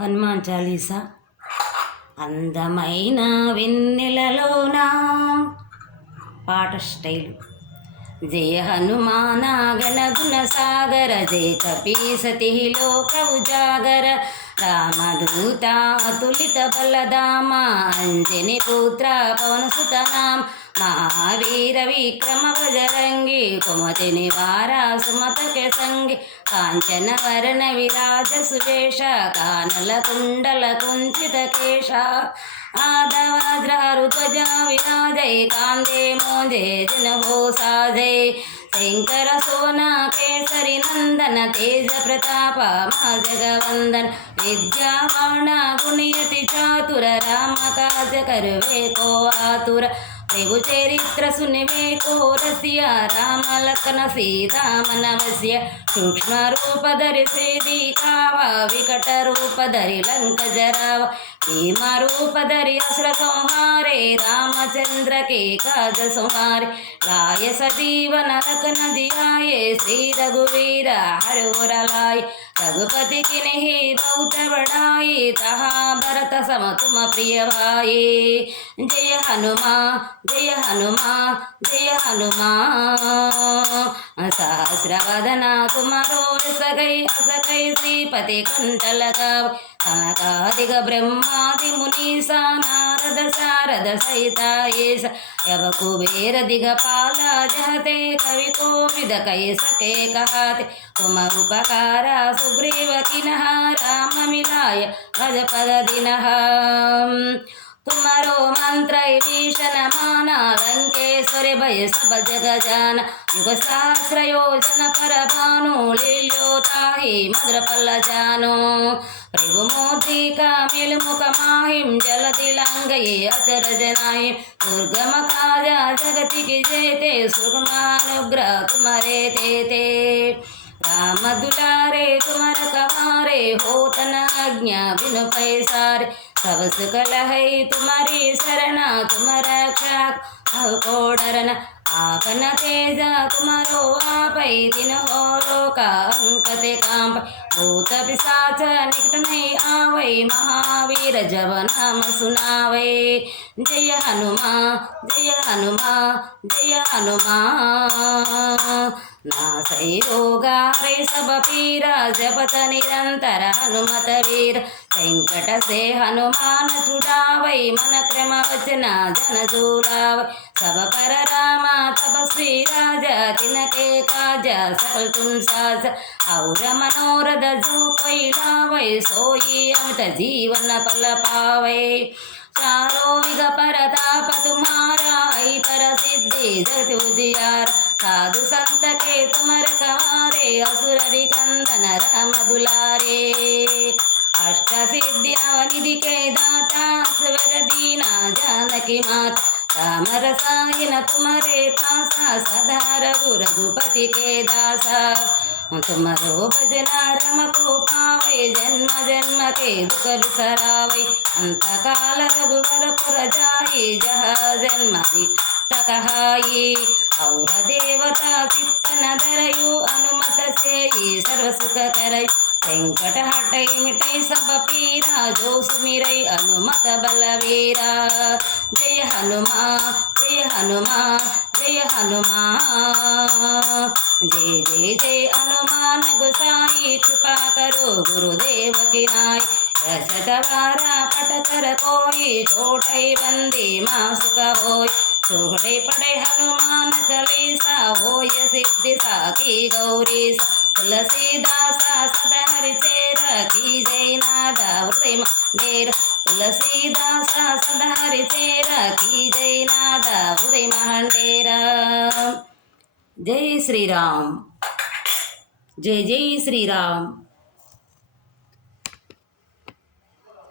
హనుమాన్ చాలీసా. అందమైన వెన్నెలలోన పాట స్టైలు. జయ హనుమాన గణగుణ సాగర, జయ కపీసతి లోక ఉజాగర, రామదూత అతులిత బలధామ, అంజని పుత్ర పవన సుత నామ, మహావీర విక్రమ బజరంగి, కుమతి నివార సుమత కే సంగి, కాంచన వరణ విరాజ సువేష, కానల కుండల కుంచిత కేశ, ఆదవజ్రారు ధ్వజ విరాజై, కాందే మోజే జన హో సాజై, శంకర సోన కేసరి నందన, తేజ ప్రతాప మా జగవందన, విద్యావాణ గుణయతి చాతుర, రామ కాజ करवे को आतुर, प्रभु चरित्र सुनवे को रसिया, राम लखन सीता मन वसिया, सूक्ष्म रूप धरि से दिखावा, विकट रूप धरि लंक जरावा, भीम रूप धरि असुर संहारे, रामचंद्र के काज संहारे, लाय सजीवन लखन जियाए, श्री रघुवीर हरवर लाए, रघुपति की नहीं बहुत बढ़ाई, तहा भरत सम तुम प्रिय भाई, जय हनुमान जय हनुमान जय हनुमान, सहस्रवदन कुमारो सगै असकै, श्रीपति कंठल गाव, सनकादिक ब्रह्मादि मुनीसा, नारद सारद सहिता येस, यव कुबेर दिगपाल जहते, कवि कोविद कहि सके कहते, तुम उपकार सुग्रीव किन्ह, राम मिलाय भजपद दीनः, तुम्हारो मंत्र भीषण माना, लंकेश्वर भय सब जग जाना, युग सहस्र योजन पर भानु, लील्यो ताहि मधुर पल जानो, प्रभु मोदी का मिल मुख माहिम, जलधि लांघये अचर जनाहि, दुर्गम काजा जगति की जेते, सुगमानुग्रह तुम्हारे तेते, राम दुलारे तुमर कवारे, होतन आज्ञा बिनु पैसारे, सब सुकल है तुम्हारी शरणा, तुम रक्षा को डरना, आपन तेज तुम्हारो आपै, दिन हो लोका अंकते कांप, भूत पिशाच निकट नहीं आवै, महावीर जब नाम सुनावै, जय हनुमान जय हनुमान जय हनुमान, नासै रोगा रे सब पीरा, जपत निरंतर हनुमत वीर, संकट से हनुमान छुड़ावै, मन क्रम वचना जन जुलावै, सब पर रामा तपस्वी राजा, तिनके काज सकल तुम साज, और मनोरथ जो कोई लावै, सोई अमित जीवन पल पावै, चारों विघ परताप तुम्हारा, ऐ पर सिद्धि जगत उजियार, साधु संत के तुम रखवारे, असुर कंदन राम दुलारे, अष्ट सिद्धि नवनिधि के दाता, स्वर दीना जानकी माता, राम रसायन तुम्हारे पासा, सदा रघुपति के दासा, तुम्हारो भजना रम को पावे, जन्म जन्म के दुख बिसरावे, अंत काल रघुवर पुर जाई, जहाँ जन्म कहाई, और देवता चित्त न धरयु, अनुमत से सर्व सुख करय, संकट हटै मिटै सब पीरा, जो सुमिरै अनुमत बलवीरा, जय हनुमान जय हनुमान जय हनुमान, जय जय जय हनुमान गोसाई, कृपा करो गुरुदेव की नाई, यश तवारा पट कर कोई, छोटै बंदी माँ सुख होय, छोड़े पड़े हनुमान चालीसा, होय सिद्धि साकी गौरीसा, तुलसीदासा सदा हरि चेरा, की जय नादा हृदय मंडेर, तुलसीदासा सदा हरि चेरा, की जय नादा हृदय मंडेरा, जय श्री राम जय जय श्री राम।